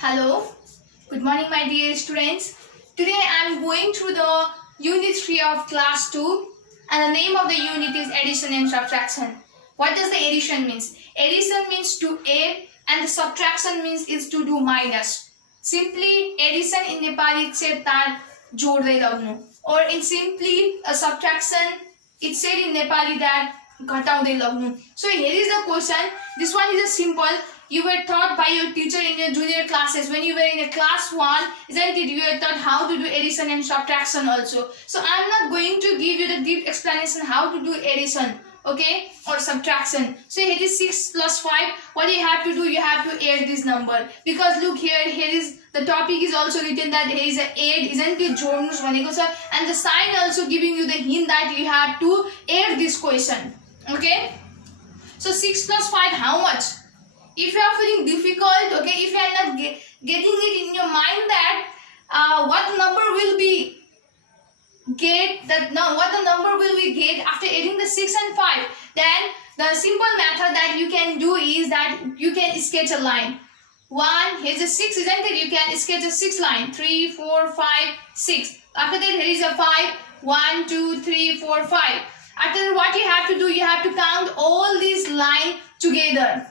Hello, good morning my dear students. Today I am going through the unit 3 of class 2 and the name of the unit is addition and subtraction. What does the addition means? Addition means to add and the subtraction means is to do minus. Simply addition in Nepali it's said that jodai lagnu, or in simply a subtraction it's said in Nepali that घटाउँदै लग्नु. So here is the question. This one is a simple. You were taught by your teacher in your junior classes when you were in a class 1, isn't it? You were taught how to do addition and subtraction also. So I am not going to give you the deep explanation how to do addition, okay, or subtraction. So here is 6 plus 5. What you have to do, you have to add this number. Because look here is the topic is also written that here is a add, isn't it? जोड्नुस् भनेको छ, and the sign also giving you the hint that you have to add this question. Okay, so 6 plus 5, how much? If you are feeling difficult, okay, if you are not getting it in your mind that what number will be what the number will we get after adding the 6 and 5, then the simple method that you can do is that you can sketch a line. 1, here's a 6, isn't it? You can sketch a 6 line. 3, 4, 5, 6. After that, here is a 5. 1, 2, 3, 4, 5. After that, what you have to do, you have to count all these lines together.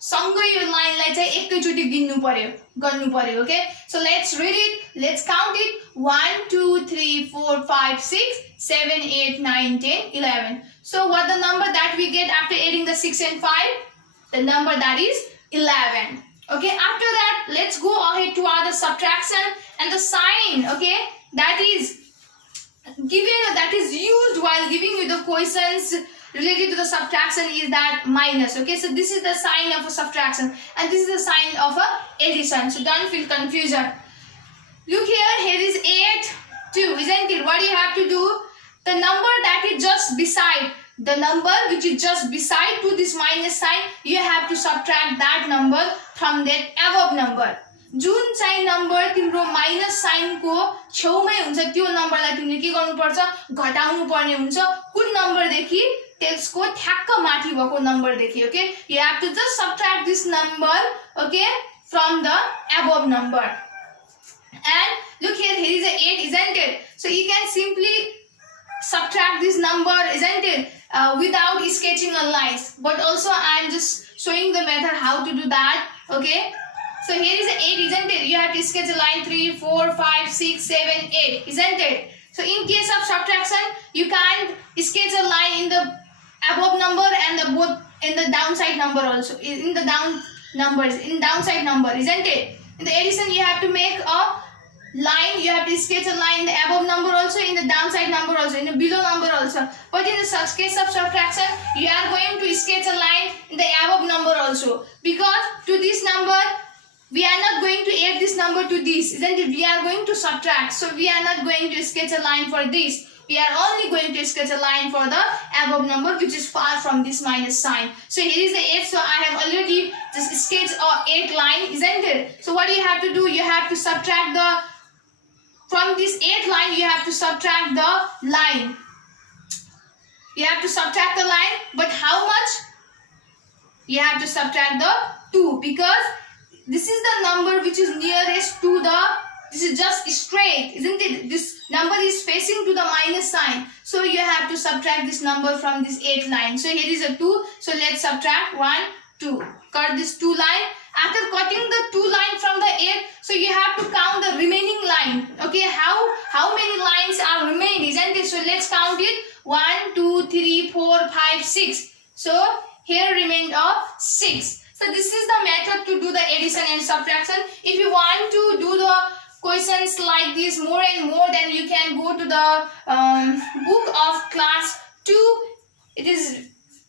सँगै यो लाइनलाई चाहिँ एकैचोटी गिन्नु पर्यो, गर्नु पर्यो. Okay, so let's read it, let's count it. 1 2 3 4 5 6 7 8 9 10 11. So what the number that we get after adding the 6 and 5? The number that is 11. Okay, after that let's go ahead to our subtraction, and the sign, okay, that is given, that is used while giving you the questions related to the subtraction is that minus. Okay, so this is the sign of a subtraction and this is the sign of a addition, so don't feel confusion. Look here is 8 2, isn't it? What you have to do, the number that is just beside, the number which is just beside to this minus sign, you have to subtract that number from that above number. जुन चाहिँ number तिम्रो minus sign को छेउमै हुन्छ त्यो नम्बरलाई तिमीले के गर्नुपर्छ, घटाउनु पर्ने हुन्छ कुन नम्बर देखि, त्यसको ठ्याक्क माथि भएको नम्बर देखि. Okay, you have to just subtract this number, okay, from the above number. And look here is a 8, isn't it? So you can simply subtract this number, isn't it, without sketching a line, but also I am just showing the method how to do that. Okay, so here is a 8, isn't it? You have to sketch a line 3 4 5 6 7 8, isn't it? So in case of subtraction, you can't sketch a line in the above number and the both in the downside number also, in the downside number, isn't it? In the addition, you have to make a line, you have to sketch a line in the above number also, in the downside number also, in the below number also. But in the case of subtraction, you are going to sketch a line in the above number also, because to this number we are not going to add this number to this, isn't it? We are going to subtract, so we are not going to sketch a line for this. We are only going to sketch a line for the above number which is far from this minus sign. So here is the 8, so I have already just sketched a 8 line, isn't it? So what you have to do, you have to subtract from this 8 line, you have to subtract the line. You have to subtract the line, but how much? You have to subtract the 2, because this is the number which is nearest to the, this is just straight, isn't it? This number is facing to the minus sign, so you have to subtract this number from this 8 line. So here is a 2, so let's subtract 1 2, cut this 2 line. After cutting the 2 line from the 8, so you have to count the remaining line. Okay, how many lines are remained, isn't it? So let's count it. 1 2 3 4 5 6. So here remained of 6. So this is the method to do the addition and subtraction. If you want to do the questions like this more and more, then you can go to the book of class 2. It is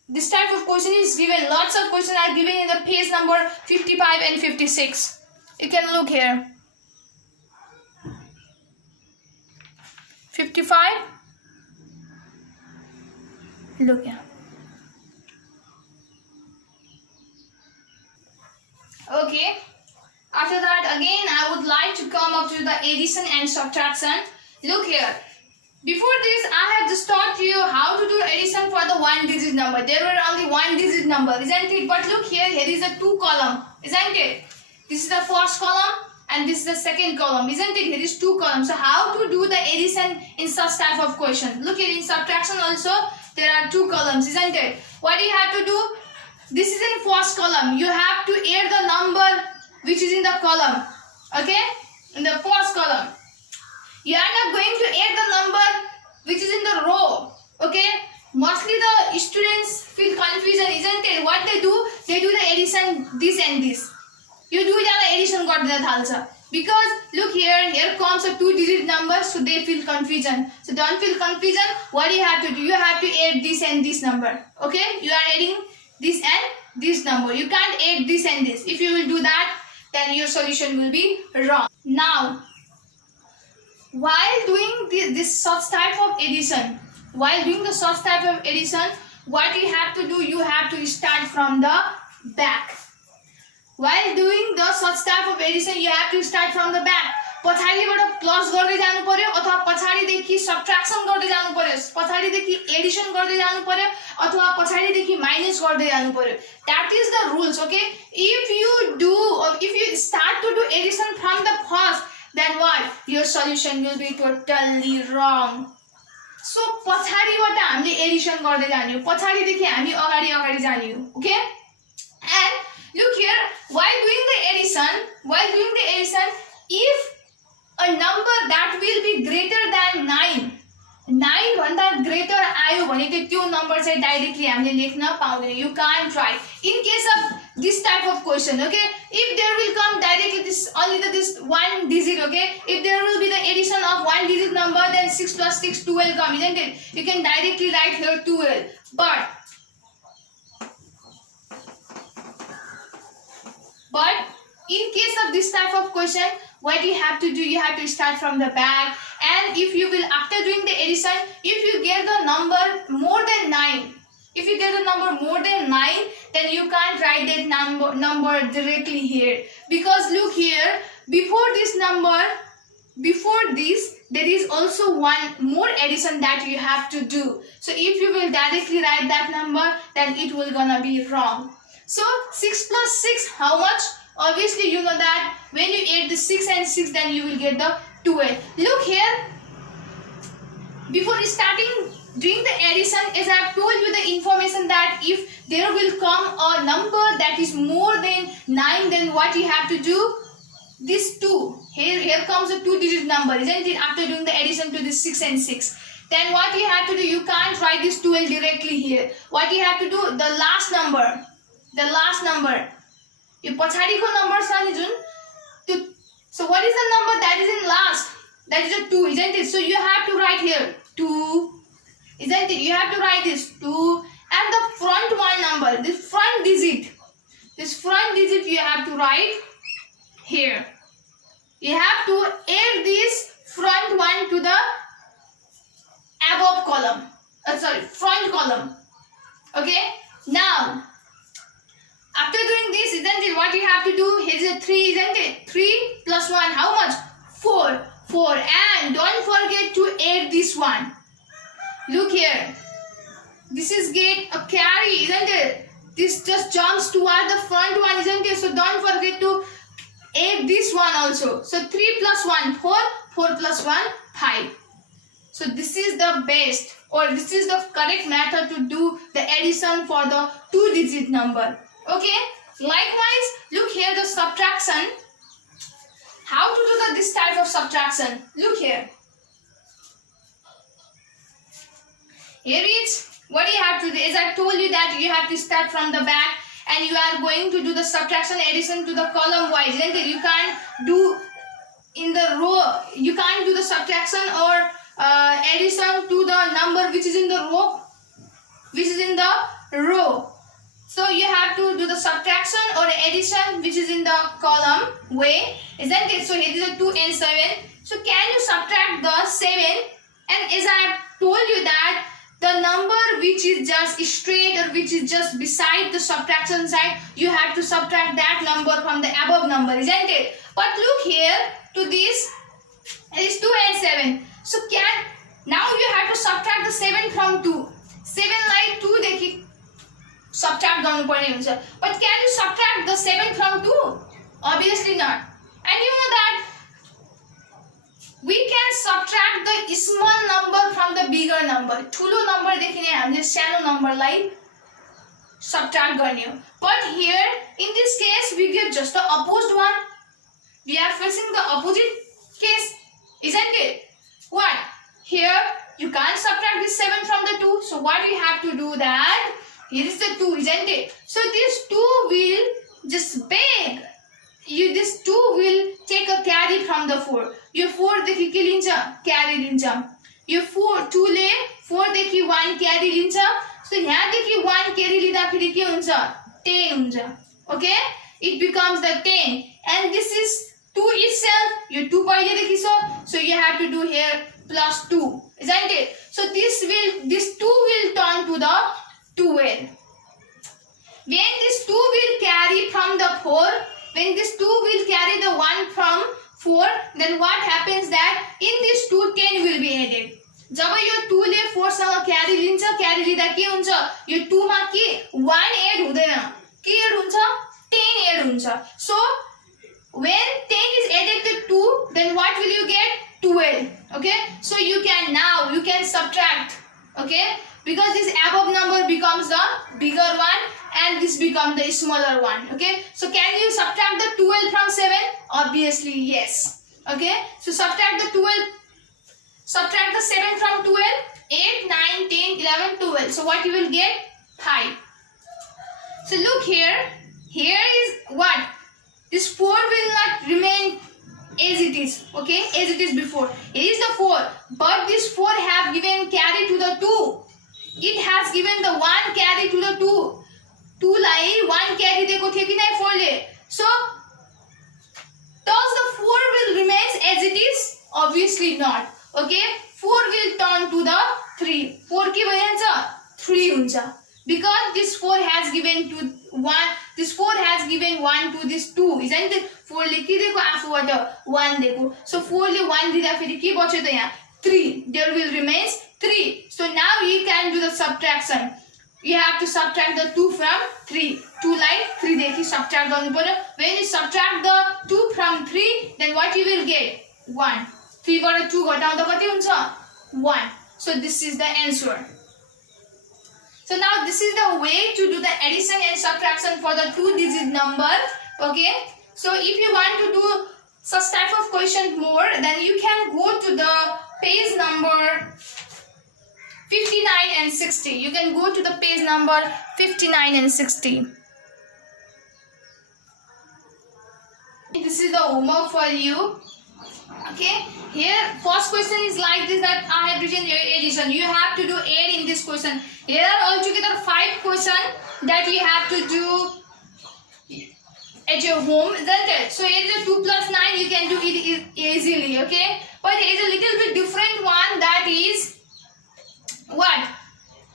this type of question is given. Lots of questions are given in the page number 55 and 56. You can look here. 55. Look here. Okay, after that again I would like to come up to the addition and subtraction. Look here, before this I have just taught you how to do addition for the 1 digit number. There were only 1 digit number, isn't it? But look here, here is a 2 column, isn't it? This is the first column and this is the second column, isn't it? Here is two columns. So how to do the addition in such type of question? Look here, in subtraction also there are two columns, isn't it? What do you have to do? This is in first column. You have to add the number which is in the column. Okay? In the first column. You are not going to add the number which is in the row. Okay? Mostly the students feel confusion, isn't it? What they do the addition this and this. You do the addition because look here comes a two-digit number, so they feel confusion. So don't feel confusion. What do you have to do? You have to add this and this number. Okay? You are adding this and this number. You can't add this and this. If you will do that, then your solution will be wrong. Now, while doing this such type of addition, what you have to do, you have to start from the back. While doing the such type of addition, you have to start from the back. पछाडीबाट plus गर्दै जानु पर्यो अथवा पछाडीदेखि subtraction गर्दै जानु पर्यो, पछाडीदेखि Edison गर्दै जानु पर्यो अथवा पछाडीदेखि माइनस गर्दै जानु पर्यो. That is the rules, okay? If you start to do addition from the first, then what? Your solution will be totally wrong. So पछाडीबाट हामीले एडिसन गर्दै जाने हो, पछाडीदेखि हामी अगाडि जाने हो, okay? And look here, while doing the addition, if a number that will be greater than 9 भन्दा greater आयो भने त्यो number चाहिँ directly हामीले लेख्न पाउँदैन. You can't write. In case of this type of question, okay, if there will come directly this one digit, okay, if there will be the addition of one digit number, then 6 plus 6 12 come, isn't it? You can directly write here 12. But in case of this type of question, what you have to do, you have to start from the back. And if you will, after doing the addition, if you get the number more than 9, then you can't write that number directly here. Because look here, before this, there is also one more addition that you have to do. So if you will directly write that number, then it will gonna be wrong. So 6 plus 6, how much? Obviously you know that when you add the 6 and 6, then you will get the 12. Look here, before starting doing the addition, as I have told you the information that if there will come a number that is more than 9, then what you have to do? This 2, here comes a two-digit number, isn't it? After doing the addition to this 6 and 6, then what you have to do, you can't write this 12 directly here. What you have to do, the last number, yo पछाडीको number छ नि जुन, so what is the number that is in last? That is a 2, isn't it? So you have to write here 2, isn't it? You have to write this 2, and the front one number, this front digit you have to write here. You have to add this front one to the above column, front column. Okay, now after doing this, isn't it, what you have to do, here is a 3, isn't it? 3 plus 1, how much? 4, and don't forget to add this one. Look here, this is get a carry, isn't it? This just jumps toward the front one, isn't it? So don't forget to add this one also. So 3 plus 1, 4, 4 plus 1, 5. So this is the best, or this is the correct method to do the addition for the two-digit number. Okay, likewise, look here, the subtraction. How to do this type of subtraction? Look here. Here is what you have to do. As I told you that you have to start from the back and you are going to do the subtraction addition to the column wise. You can't do in the row. You can't do the subtraction or addition to the number which is in the row. So you have to do the subtraction or addition which is in the column way, isn't it? So here is a 2 and 7. So can you subtract the 7? And as I have told you that the number which is just straight or which is just beside the subtraction side, you have to subtract that number from the above number, isn't it? But look here to this, it is 2 and 7. So now you have to subtract the 7 from 2. 7 like 2 देखि subtract गर्नु पर्ने हुन्छ. But can you subtract the 7 from 2? Obviously not. And you know that we can subtract the small number from the bigger number. ठुलो number देखि नै हामीले सानो number लाई subtract गर्ने हो. But here in this case we get just the opposed one. We are facing the opposite case, isn't it? What? Here you can't subtract this 7 from the 2. So what we have to do that? Here is the 2, isn't it? So this 2 will just beg. This 2 will take a carry from the 4. यो 4 देखि के लिन्छ? क्यारी लिन्छ. यो 2 ले 4 देखि 1 क्यारी लिन्छ. So यहाँ देखि 1 क्यारी लिँदा फेरि के हुन्छ? 10 हुन्छ. Okay? It becomes the 10. And this is 2 itself. यो 2 पहिले देखि छ. So you have to do here plus 2. Isn't it? So this 2 will turn to the 12. When this 2 will carry from the 4, when this 2 will carry the 1 from 4, then what happens that in this 2 10 will be added. जब यो 2 ले 4 सँग क्यारी लिन्छ, क्यारी लिँदा के हुन्छ? यो 2 मा के 1 एड हुँदैन. के एड हुन्छ? 10 एड हुन्छ. So when 10 is added to 2, then what will you get? 12. Okay? So you can subtract. Okay? Because this above number becomes the bigger one and this becomes the smaller one. Okay? So can you subtract the 12 from 7? Obviously yes. Okay? So subtract the 7 from 12. 8, 9, 10, 11, 12. So what you will get? 5. So look here. Here is what? This 4 will not remain as it is. Okay? As it is before. Here is the 4. But this 4 have given carry to the 2. It has given the 1 carry to the 2. 2 lie 1 carry दिएको थियो कि नै 4 ले. So does the 4 will remain as it is? Obviously not. Okay? 4 will turn to the 3. 4 के भइन्छ? 3 हुन्छ. Because this 4 has given to 1. This 4 has given 1 to this 2. Isn't it? 4 ले के दिएको आफूबाट 1 दिएको. So 4 ले 1 दिँदा फेरि के बच्यो त यहाँ? 3. There will remain 3. So now you can do the subtraction. You have to subtract the 2 from 3. 2 लाई 3 देखि subtract गर्नु पर्यो. When you subtract the 2 from 3, then what you will get? 1. 3 बाट 2 घटाउँदा कति हुन्छ? 1. So this is the answer. So now this is the way to do the addition and subtraction for the 2-digit number. Okay? So if you want to do such type of question more, then you can go to the page number 59 and 60. You can go to the page number 59 and 60. This is the homework for you. Okay, here first question is like this, that I have written addition. You have to do 8 in this question. Here are altogether 5 questions that you have to do at your home, isn't it? So here is 2 plus 9, you can do it easily. Okay, but there is a little bit different one, that is what?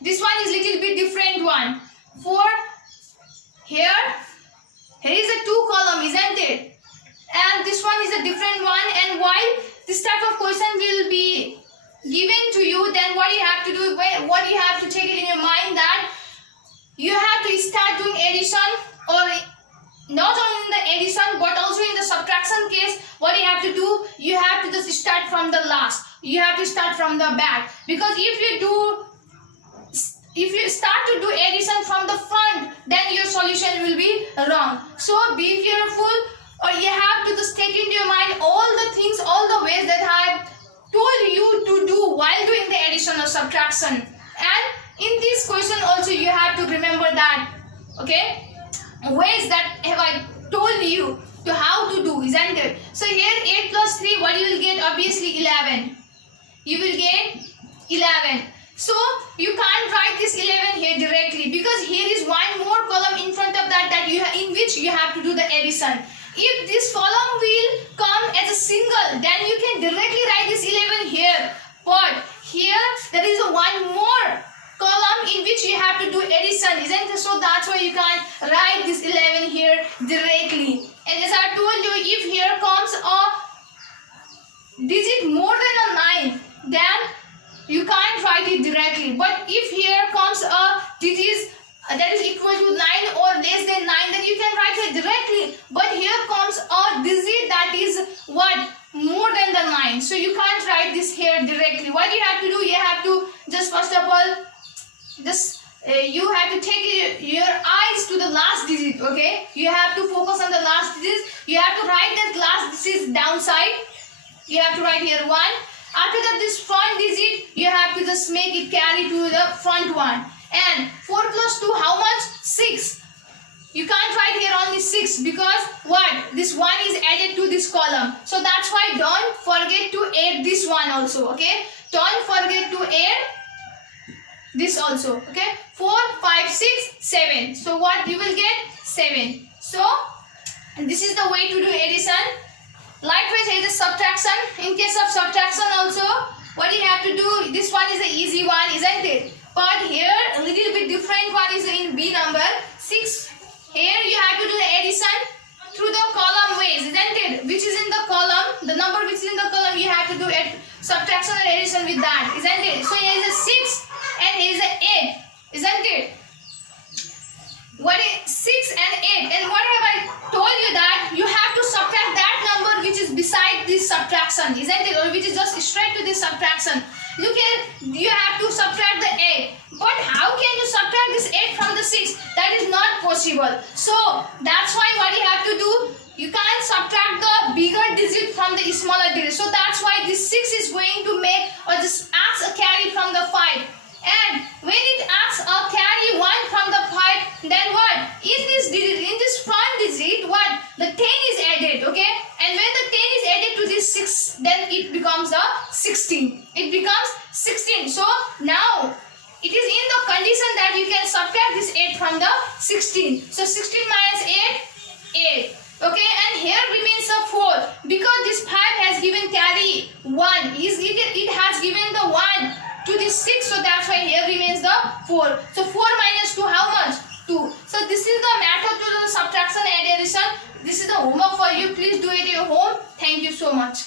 This one is little bit different one. For here is a 2 column, isn't it? And this one is a different one. And while this type of question will be given to you, then what you have to do, what you have to take it in your mind, that you have to start doing addition, or not only in the addition but also in the subtraction case. What you have to do, you have to just start from the last. You have to start from the back, because if you start to do addition from the front, then your solution will be wrong. So be careful, or you have to just take into your mind all the things, all the ways that I have told you to do while doing the addition or subtraction. And in this question also you have to remember that, okay, ways that have I told you to how to do, isn't it? So here 8 plus 3, what you will get? Obviously 11. You will get 11. So you can't write this 11 here directly, because here is one more column in front of that in which you have to do the addition. If this column will come as a single, then you can directly write this 11 here. But here there is a one more column in which you have to do addition, isn't it? So that's why you can't write this 11 here directly. And as I told you, if here comes a digit more than a 9, then you can't write it directly. But if here comes a digit that is equal to 9 or less than 9, then you can write it directly. But here comes first of all, this you have to take your eyes to the last digit. Okay, you have to focus on the last digit. You have to write that last digit downside. You have to write here 1. After that, this front digit you have to just make it carry to the front one. And 4 plus 2, how much? 6. You can't write here only 6 because what? This 1 is added to this column. So that's why don't forget to add this one also. Okay, don't forget to add this also. Okay, 4, 5, 6, 7. So what you will get? 7. So this is the way to do addition. Likewise, here is subtraction. In case of subtraction also, what you have to do, this one is an easy one, isn't it? But here a little bit different one is in B number 6. Here you have to do the addition through the column ways, isn't it? Which is in the column, the number which is in the column, you have to do subtraction and addition with that, isn't it? So here is a 6 and here is a 8, isn't it? What is 6 and 8? And what have I told you that you have to subtract that number which is beside this subtraction, isn't it? Or which is just straight to this subtraction. Look here, you have to subtract the 8. But how can you subtract this 8 from the 6? That is not possible. So that's why what you have to do, you can't subtract the bigger digit from the smaller digit. So that's why this 6 is going to make or just acts a carry from the 5. And when it acts a carry 1 from the 5, then what? In this front digit, what? The 10 is added, okay? And when the 10 is added to this 6, then it becomes a 16. It becomes 16. So now it is in the condition that you can subtract this 8 from the 16. So 16 minus 8, 8. Okay, and here remains a 4. Because this 5 has given carry 1. It has given the 1 to this 6. So that's why here remains the 4. So 4 minus 2, how much? 2. So this is the method to do the subtraction and addition. This is the homework for you. Please do it at your home. Thank you so much.